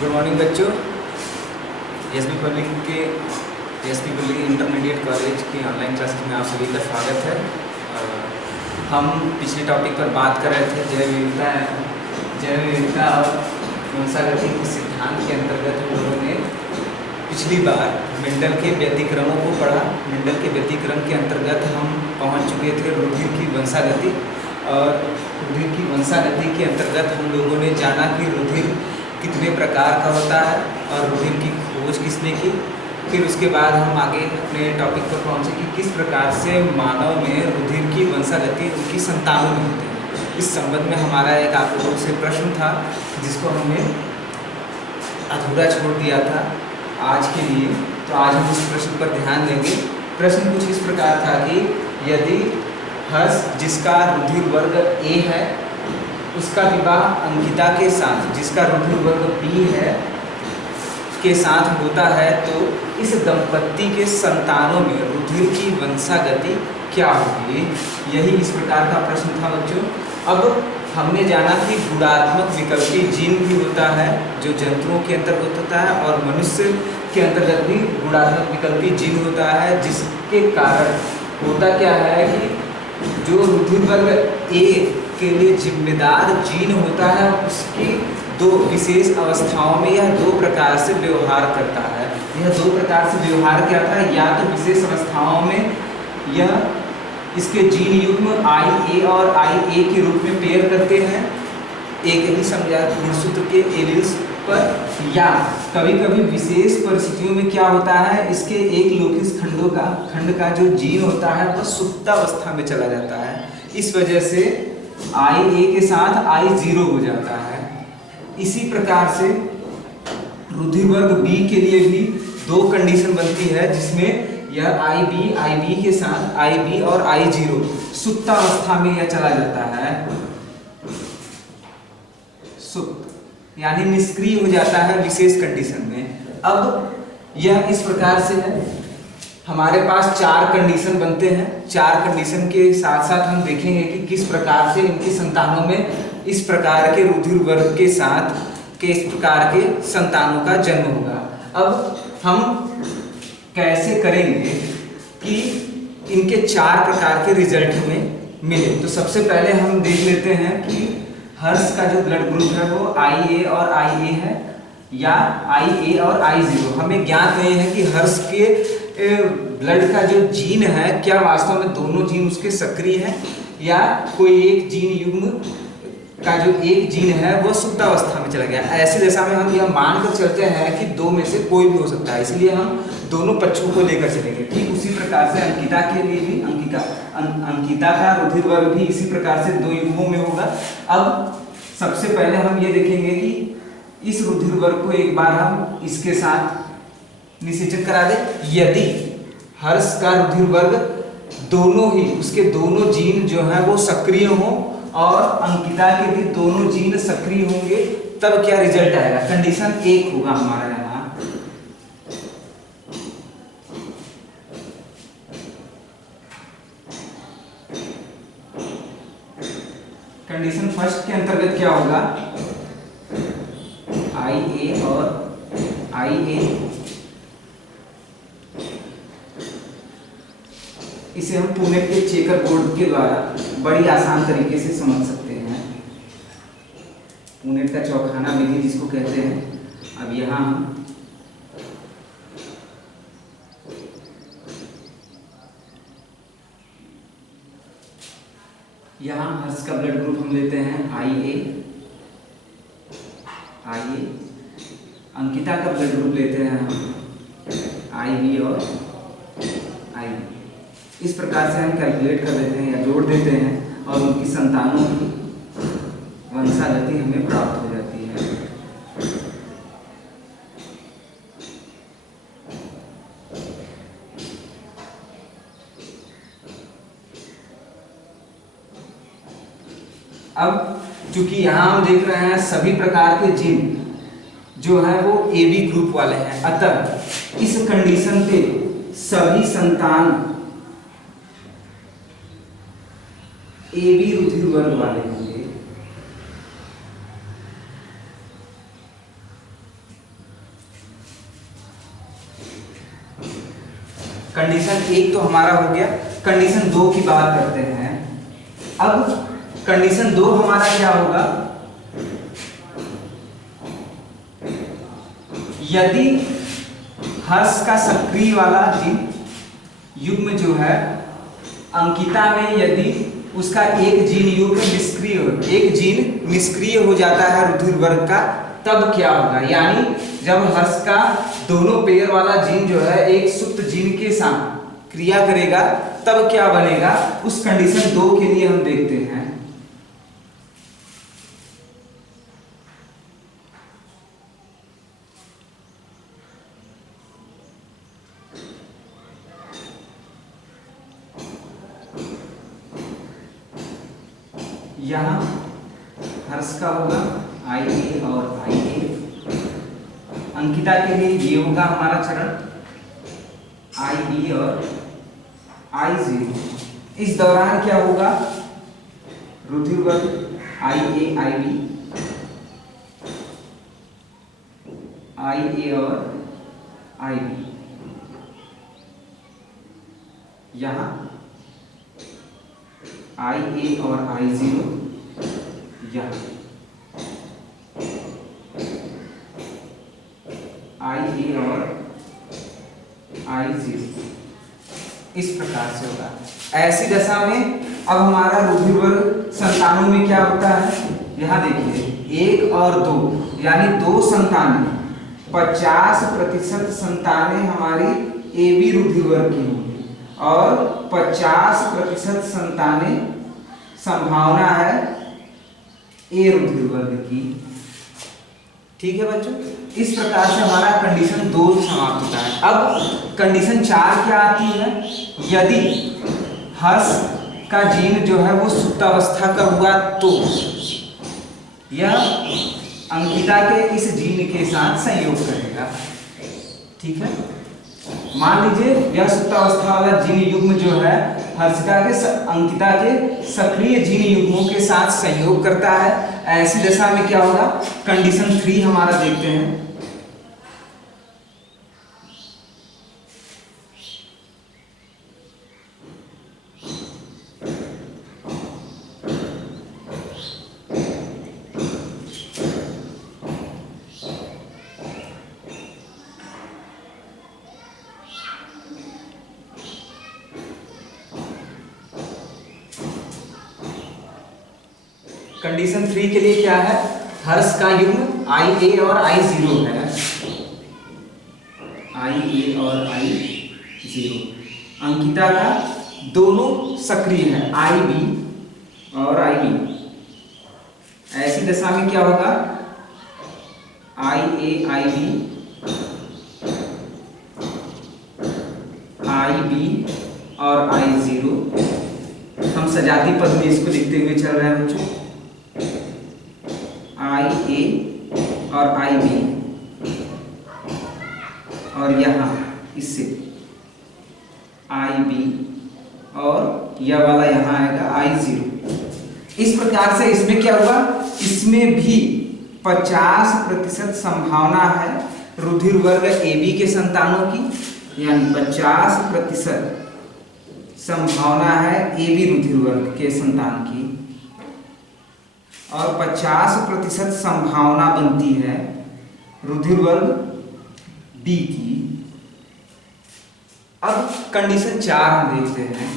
Good morning बच्चों। SP public intermediate college की online classes में आप सभी का स्वागत है। हम पिछले टॉपिक पर बात कर रहे थे जैव विविधता और वंशागति के सिद्धांत के अंतर्गत हम लोगों ने पिछली बार मेंडल के व्यतिक्रमों को पढ़ा। मेंडल के व्यतिक्रम के अंतर्गत हम पहुंच चुके थे रुधिर की वंशागति, और रुधिर की वंशागति के अंतर्गत हम लोगों ने जाना कि रुधिर कितने प्रकार का होता है और रुधिर की खोज किसने की। फिर उसके बाद हम आगे अपने टॉपिक पर पहुँचे कि किस प्रकार से मानव में रुधिर की वंशागति उनकी संतानों में होती है। इस संबंध में हमारा एक आप लोगों से प्रश्न था जिसको हमने अधूरा छोड़ दिया था आज के लिए, तो आज हम उस प्रश्न पर ध्यान देंगे। प्रश्न कुछ इस प्रकार था कि यदि हर्ष जिसका रुधिर वर्ग ए है उसका विवाह अंकिता के साथ जिसका रुधिर वर्ग बी है के साथ होता है, तो इस दंपत्ति के संतानों में रुधिर की वंशागति क्या होगी। यही इस प्रकार का प्रश्न था बच्चों। अब हमने जाना कि गुणात्मक विकल्पी जीन भी होता है जो जंतुओं के अंतर्गत होता है, और मनुष्य के अंतर्गत भी गुणात्मक विकल्पी जीन होता है, जिसके कारण होता क्या है कि जो रुधिर वर्ग ए के लिए जिम्मेदार जीन होता है उसकी दो विशेष अवस्थाओं में यह दो प्रकार से व्यवहार करता है। यह दो प्रकार से व्यवहार क्या था, या तो विशेष अवस्थाओं में यह इसके जीन युग्म IA और IA के रूप में पेयर करते हैं एक ही समजात गुणसूत्र के एलील्स पर, या कभी कभी विशेष परिस्थितियों में क्या होता है इसके एक लोकिस खंड का जो जीन होता है वह सुप्तावस्था में चला जाता है। इस वजह से IA के साथ I0 हो जाता है। इसी प्रकार से रुधिर वर्ग B के लिए भी दो कंडीशन बनती है जिसमें यह IB के साथ IB और I0 सुप्तावस्था में यह चला जाता है, सुप्त यानी निष्क्रिय हो जाता है विशेष कंडीशन में। अब यह इस प्रकार से है, हमारे पास चार कंडीशन बनते हैं। चार कंडीशन के साथ साथ हम देखेंगे कि किस प्रकार से इनकी संतानों में इस प्रकार के रुधिर वर्ग के साथ किस प्रकार के संतानों का जन्म होगा। अब हम कैसे करेंगे कि इनके चार प्रकार के रिजल्ट हमें मिले। तो सबसे पहले हम देख लेते हैं कि हर्ष का जो ब्लड ग्रुप है वो IA और IA है या IA और I0। हमें ज्ञात नहीं है कि हर्ष के ब्लड का जो जीन है क्या वास्तव में दोनों जीन उसके सक्रिय है, या कोई एक जीन युग्म का जो एक जीन है वो सुप्तावस्था में चला गया। ऐसी दशा में हम यह मानकर चलते हैं कि दो में से कोई भी हो सकता है, इसलिए हम दोनों पक्षों को लेकर चलेंगे। ठीक उसी प्रकार से अंकिता के लिए भी अंकिता का रुधिर वर्ग भी इसी प्रकार से दो युग्मों में होगा। अब सबसे पहले हम ये देखेंगे कि इस रुधिर वर्ग को एक बार हम इसके साथ निषेचन करा दे। यदि हर्ष का रुधिर वर्ग दोनों ही उसके दोनों जीन जो है वो सक्रिय हो और अंकिता के भी दोनों जीन सक्रिय होंगे, तब क्या रिजल्ट आएगा। कंडीशन 1 होगा हमारा यहाँ। कंडीशन फर्स्ट के अंतर्गत क्या होगा, IA और IA, इसे हम पुणे के चेकर बोर्ड के द्वारा बड़ी आसान तरीके से समझ सकते हैं। पुणे का चौखाना विधि जिसको कहते हैं। अब यहाँ हम हर्ष का ब्लड ग्रुप हम लेते हैं IA, अंकिता का ब्लड ग्रुप लेते हैं हम IB और IB। इस प्रकार से हम कैलकुलेट कर देते हैं या जोड़ देते हैं और उनकी संतानों की वंशागति हमें प्राप्त हो जाती है। अब चूंकि यहाँ हम देख रहे हैं सभी प्रकार के जीन जो है वो AB ग्रुप वाले हैं, अतः इस कंडीशन पे सभी संतान AB रुधिर वर्ग वाले होंगे। कंडीशन एक तो हमारा हो गया। कंडीशन दो की बात करते हैं। अब कंडीशन दो हमारा क्या होगा, यदि हर्ष का सक्रिय वाला जीन युग्म जो है अंकिता में, यदि उसका एक जीन निष्क्रिय हो जाता है रुधिर वर्ग का, तब क्या होगा। यानी जब हर्ष का दोनों पेयर वाला जीन जो है एक सुप्त जीन के साथ क्रिया करेगा तब क्या बनेगा, उस कंडीशन दो के लिए हम देखते हैं। यहां हर्ष का होगा IA और IA, अंकिता के लिए ये होगा हमारा चरण IB और I0। इस दौरान क्या होगा, रुधिर वर्ग IA IB, IA और IB, यहां IA और I0, यहाँ IA और I0 इस प्रकार से होगा। ऐसी दशा में अब हमारा रुधिर वर्ग संतानों में क्या होता है, यहाँ देखिए 1 और 2 यानी 2 संतानें, 50% संतानें हमारी AB रुधिर वर्ग की होंगी और 50% संतानें संभावना है A रुधिर वर्ग की। ठीक है बच्चों, इस प्रकार से हमारा कंडीशन 2 समाप्त होता है। अब कंडीशन 4 क्या आती है, यदि हर्ष का जीन जो है वो सुप्तावस्था का हुआ तो यह अंकिता के इस जीन के साथ संयोग करेगा। ठीक है, मान लीजिए यह सुप्तावस्था वाला जीन युग्म जो है हर्षिका के अंकिता के सक्रिय जीन युग्मों के साथ संयोग करता है। ऐसी दशा में क्या होगा, कंडीशन 3 हमारा देखते हैं। कंडीशन 3 के लिए क्या है, हर्ष का युग्म IA और I0 है, IA और I0। अंकिता का दोनों सक्रिय है IB और IB। ऐसी दशा में क्या होगा, IA IB IB और I0। हम सजाती पद में इसको लिखते हुए चल रहे हैं बच्चों, IA और IB और यहाँ इससे IB और यह वाला यहाँ आएगा I0। इस प्रकार से इसमें क्या हुआ, इसमें भी 50% संभावना है रुधिर वर्ग AB के संतानों की, यानी 50% संभावना है AB रुधिर वर्ग के संतान की और 50% संभावना बनती है रुधिर वर्ग B की। अब कंडीशन 4 हम देखते हैं।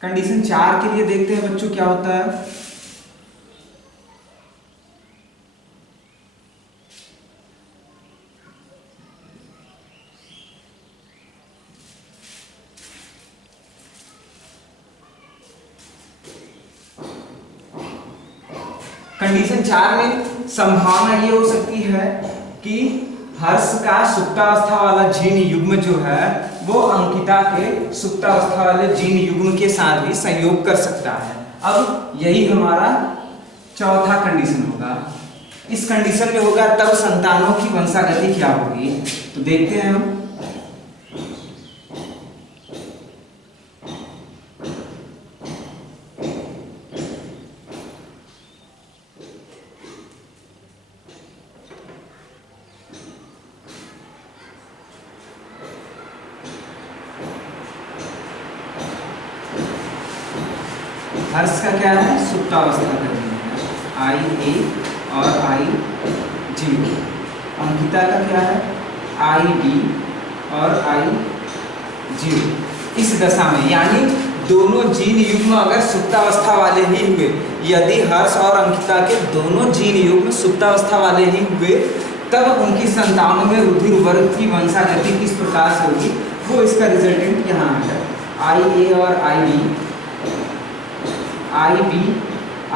कंडीशन 4 के लिए देखते हैं बच्चों क्या होता है। कंडीशन 4 में संभावना ये हो सकती है कि हर्ष का सुप्तावस्था वाला जीन युग्म जो है वो अंकिता के सुप्तावस्था वाले जीन युग्म के साथ भी संयोग कर सकता है। अब यही हमारा चौथा कंडीशन होगा। इस कंडीशन में होगा तब संतानों की वंशागति क्या होगी, तो देखते हैं हम। हर्ष का क्या है, सुप्तावस्था करनी है, IA और I0। अंकिता का क्या है, IB और I0। इस दशा में यानी दोनों जीन युग्म अगर सुप्तावस्था वाले ही हुए, यदि हर्ष और अंकिता के दोनों जीन युग्म सुप्तावस्था वाले ही हुए, तब उनकी संतानों में रुधिर वर्ग की वंशागति किस प्रकार से होगी, वो इसका रिजल्टेंट यहाँ है। IA और IB, IB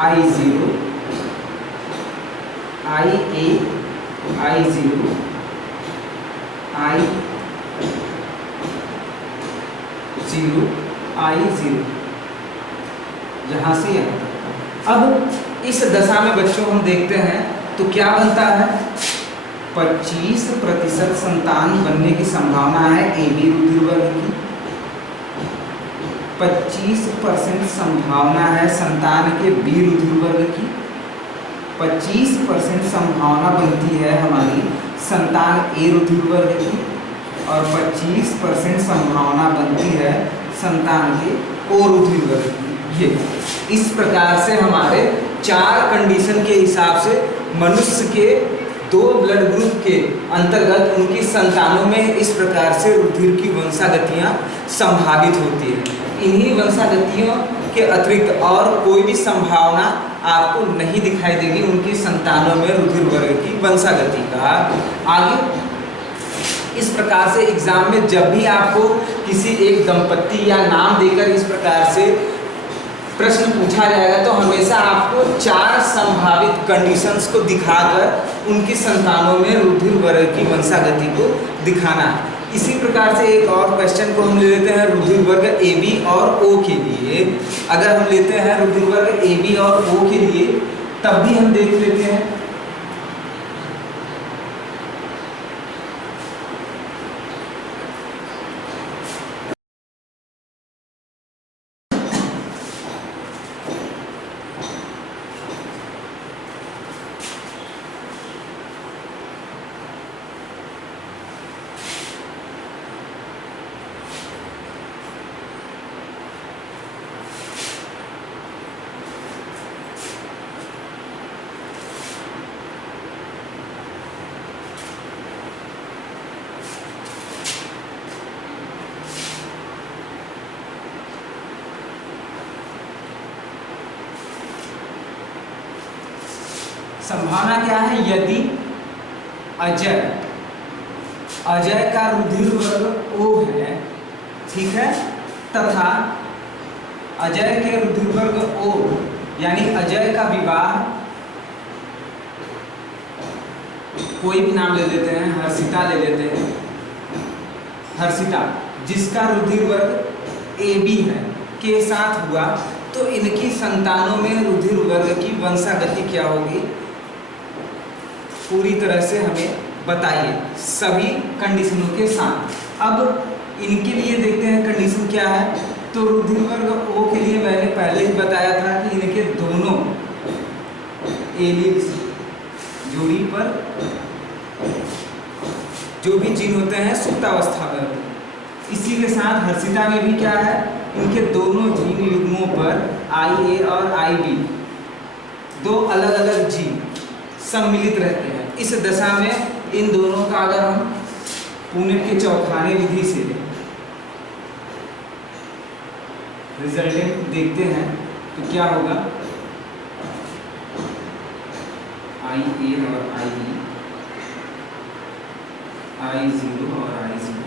I0, IA I0, I0 यहाँ से यहाँ तक। अब इस दशा में बच्चों हम देखते हैं तो क्या बनता है, 25% संतान बनने की संभावना है AB रुधिर वर्ग की, 25% संभावना है संतान के B रुधिर वर्ग की, 25% संभावना बनती है हमारी संतान A रुधिर वर्ग की, और 25% संभावना बनती है संतान के O रुधिर वर्ग की। ये इस प्रकार से हमारे 4 कंडीशन के हिसाब से मनुष्य के 2 ब्लड ग्रुप के अंतर्गत उनकी संतानों में इस प्रकार से रुधिर की वंशागतियाँ संभावित होती है। इन्हीं वंशागतियों के अतिरिक्त और कोई भी संभावना आपको नहीं दिखाई देगी उनकी संतानों में रुधिर वर्ग की वंशागति का। आगे इस प्रकार से एग्जाम में जब भी आपको किसी एक दंपत्ति या नाम देकर इस प्रकार से प्रश्न पूछा जाएगा तो हमेशा आपको 4 संभावित कंडीशंस को दिखाकर उनकी संतानों में रुधिर वर्ग की वंशागति को दिखाना है। इसी प्रकार से एक और क्वेश्चन को हम ले लेते हैं रुधिर वर्ग AB और O के लिए। अगर हम लेते हैं रुधिर वर्ग AB और O के लिए, तब भी हम देख लेते हैं संभावना क्या है, यदि अजय का रुधिर वर्ग O है, ठीक है, तथा अजय के रुधिर वर्ग O यानी अजय का विवाह, कोई भी नाम ले लेते हैं, हर्षिता ले लेते हैं, हर्षिता जिसका रुधिर वर्ग AB है के साथ हुआ, तो इनकी संतानों में रुधिर वर्ग की वंशागति क्या होगी, पूरी तरह से हमें बताइए सभी कंडीशनों के साथ। अब इनके लिए देखते हैं कंडीशन क्या है। तो रुधिर वर्ग O के लिए मैंने पहले ही बताया था कि इनके दोनों एलील्स जोड़ी पर जो भी जीन होते हैं सुप्तावस्था में होते हैं। इसी के साथ हर्षिता में भी क्या है, इनके दोनों जीन युग्मों पर IA और IB 2 अलग अलग जीन सम्मिलित रहते हैं। इस दशा में इन दोनों का अगर हम पुनेट के चौखाने विधि से रिजल्टेंट देखते हैं तो क्या होगा, IA और IB, I0 और I0।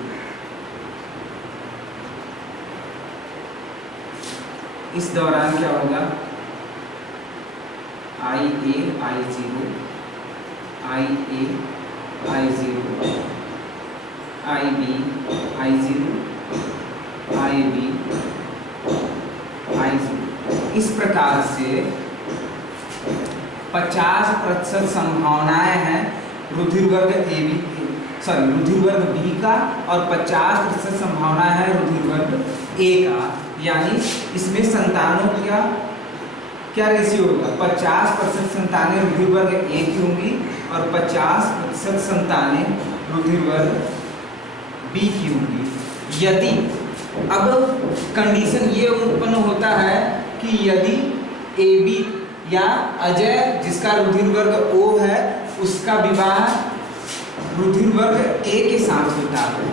इस दौरान क्या होगा, IA I0, IA I0, IB I0, IB I0। इस प्रकार से 50% संभावनाएं हैं रुधिर वर्ग रुधिर वर्ग B का, और 50% संभावना है रुधिर वर्ग A का। यानी इसमें संतानों का क्या रेशियो होगा, 50% संतानें रुधिर वर्ग A की होंगी और 50% संतानें रुधिर वर्ग B की होंगी। यदि अब कंडीशन ये उत्पन्न होता है कि यदि AB या अजय जिसका रुधिर वर्ग O है उसका विवाह रुधिर वर्ग A के साथ होता है,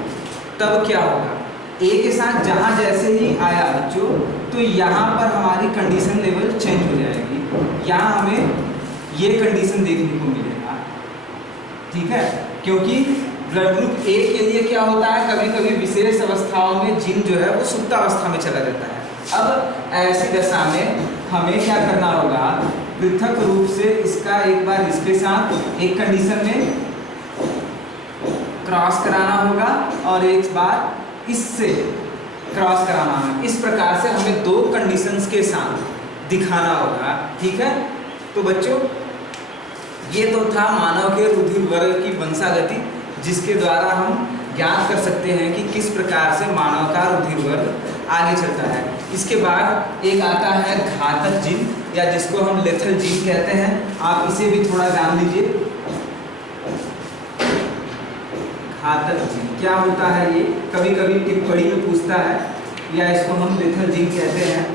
तब क्या होगा? A के साथ जहां जैसे ही आया बच्चों, तो यहाँ पर हमारी कंडीशन लेवल चेंज हो जाएगी। यहाँ हमें ये कंडीशन देखने को मिलेगा, ठीक है, क्योंकि ब्लड ग्रुप A के लिए क्या होता है, कभी कभी विशेष अवस्थाओं में जीन जो है वो सुप्तावस्था में चला जाता है। अब ऐसी दशा में हमें क्या करना होगा, पृथक रूप से इसका एक बार इसके साथ एक कंडीशन में क्रॉस कराना होगा और एक बार इससे क्रॉस कराना होगा। इस प्रकार से हमें दो कंडीशंस के साथ दिखाना होगा, ठीक है। तो बच्चों ये तो था मानव के रुधिर वर्ग की वंशागति, जिसके द्वारा हम ज्ञात कर सकते हैं कि किस प्रकार से मानव का रुधिर वर्ग आगे चलता है। इसके बाद एक आता है घातक जीन, या जिसको हम लेथल जीन कहते हैं। आप इसे भी थोड़ा जान लीजिए। घातक जीन क्या होता है, ये कभी कभी टिप्पणी में पूछता है, या इसको हम लेथल जीन कहते हैं।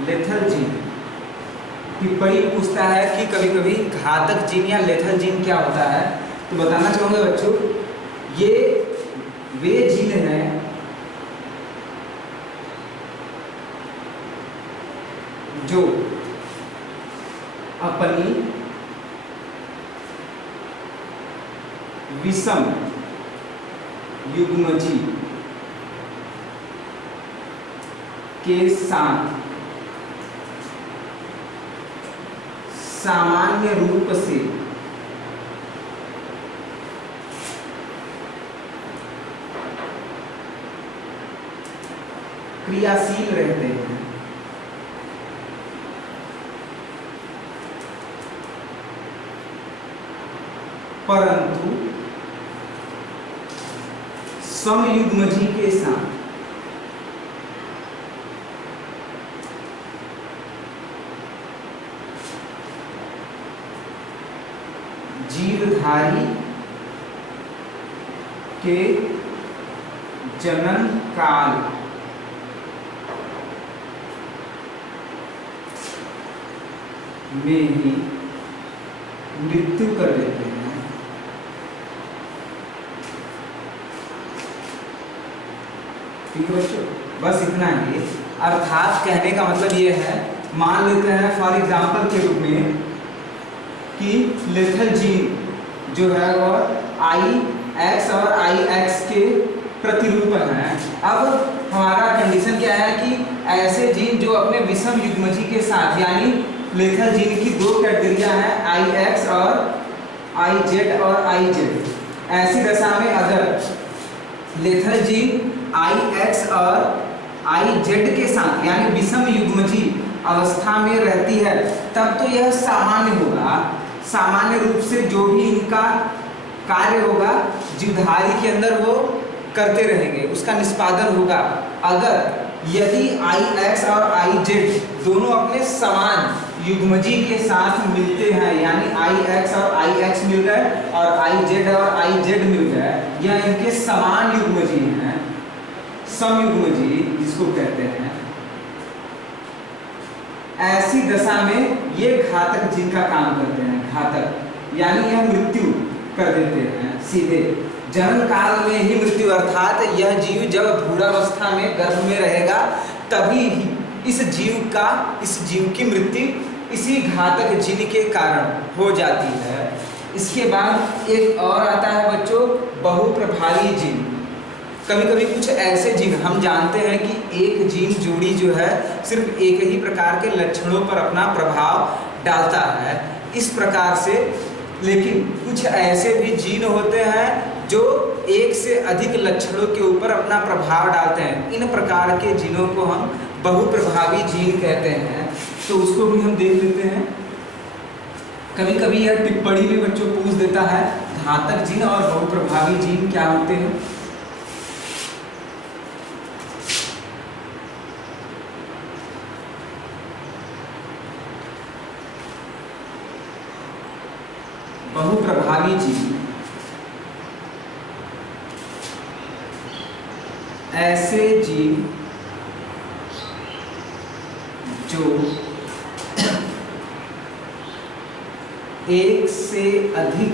लेथल जीन टिप्पणी में पूछता है कि कभी कभी घातक जीन या लेथल जीन क्या होता है। तो बताना चाहूंगा बच्चों, ये वे जीन हैं जो अपनी विषम युग्मजी के साथ सामान्य रूप से क्रियाशील रहते हैं, परंतु समयुग्मजी के साथ जीवधारी के जनन काल में ही मृत्यु कर देते हैं। ठीक है बच्चों, बस इतना ही। अर्थात कहने का मतलब ये है, मान लेते हैं फॉर एग्जाम्पल के रूप में कि लेथल जीन जो है वह IX और IX के प्रतिरूपण है। अब हमारा कंडीशन क्या है कि ऐसे जीन जो अपने विषम युग्मजी के साथ, यानी लेथल जीन की दो कैटेगरिया हैं, IX और IZ और IZ। ऐसी दशा में अगर लेथल जीन IX और IZ के साथ यानी विषम युग्मजी अवस्था में रहती है, तब तो यह सामान्य होगा। सामान्य रूप से जो भी इनका कार्य होगा जीवधारी के अंदर वो करते रहेंगे, उसका निष्पादन होगा। अगर यदि IX और IZ दोनों अपने समान युग्मजी के साथ मिलते हैं, यानी IX और IX मिल गए और IZ और IZ मिल गए, यह इनके समान युग्मजी हैं, समयुग्मजी जिसको कहते हैं। ऐसी दशा में ये घातक जीन का काम करते हैं। घातक यानी यह मृत्यु कर देते हैं सीधे जनन काल में ही मृत्यु, अर्थात यह जीव जब भ्रूणावस्था में गर्भ में रहेगा तभी इस जीव की मृत्यु इसी घातक जीन के कारण हो जाती है। इसके बाद एक और आता है बच्चों, बहुप्रभावी जीन। कभी कभी कुछ ऐसे जीन हम जानते हैं कि एक जीन जोड़ी जो है सिर्फ एक ही प्रकार के लक्षणों पर अपना प्रभाव डालता है, इस प्रकार से। लेकिन कुछ ऐसे भी जीन होते हैं जो एक से अधिक लक्षणों के ऊपर अपना प्रभाव डालते हैं। इन प्रकार के जीनों को हम बहुप्रभावी जीन कहते हैं। तो उसको भी हम देख लेते हैं। कभी कभी यह टिप्पणी में बच्चों पूछ देता है घातक जीन और बहुप्रभावी जीन क्या होते हैं। बहुप्रभावी जीन ऐसे जीव जो एक से अधिक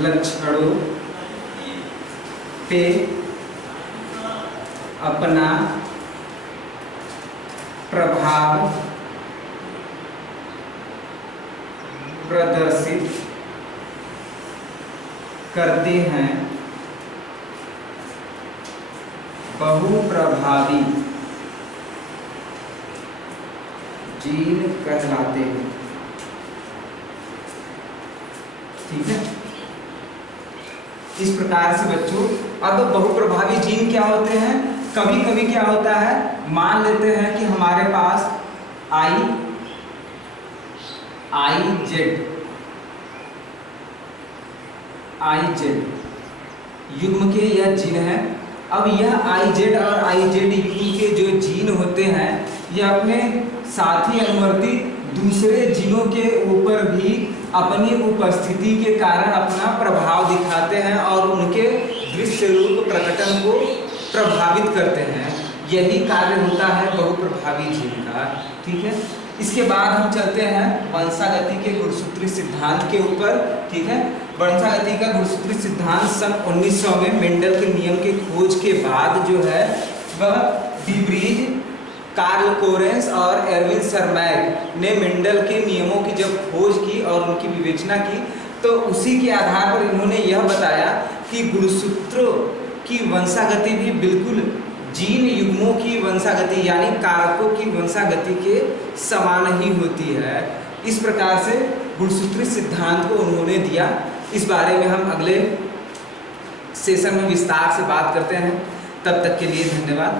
लक्षणों पे अपना प्रभाव प्रदर्शित करते हैं, बहुप्रभावी जीन कहलाते हैं। ठीक है, इस प्रकार से बच्चों, अब बहुप्रभावी जीन क्या होते हैं? कभी कभी क्या होता है, मान लेते हैं कि हमारे पास आई जेड युग्म के यह जीन है। अब यह आई जेड और आई जेड युग्म के जो जीन होते हैं, यह अपने साथी अनुवर्ती दूसरे जीनों के ऊपर भी अपनी उपस्थिति के कारण अपना प्रभाव दिखाते हैं और उनके दृश्य रूप प्रकटन को प्रभावित करते हैं। यही कार्य होता है बहुप्रभावी जीन का। ठीक है, इसके बाद हम चलते हैं वंशागति के गुणसूत्री सिद्धांत के ऊपर। ठीक है, वंशागति का गुणसूत्री सिद्धांत सन 1900 में मेंडल के नियम के खोज के बाद जो है वह डीब्रीज, कार्ल कोरेंस और एरविन सरमैक ने मेंडल के नियमों की जब खोज की और उनकी विवेचना की, तो उसी के आधार पर इन्होंने यह बताया कि गुणसूत्रों की वंशागति भी बिल्कुल जीन युग्मों की वंशागति यानी कारकों की वंशागति के समान ही होती है। इस प्रकार से गुणसूत्री सिद्धांत को उन्होंने दिया। इस बारे में हम अगले सेशन में विस्तार से बात करते हैं। तब तक के लिए धन्यवाद।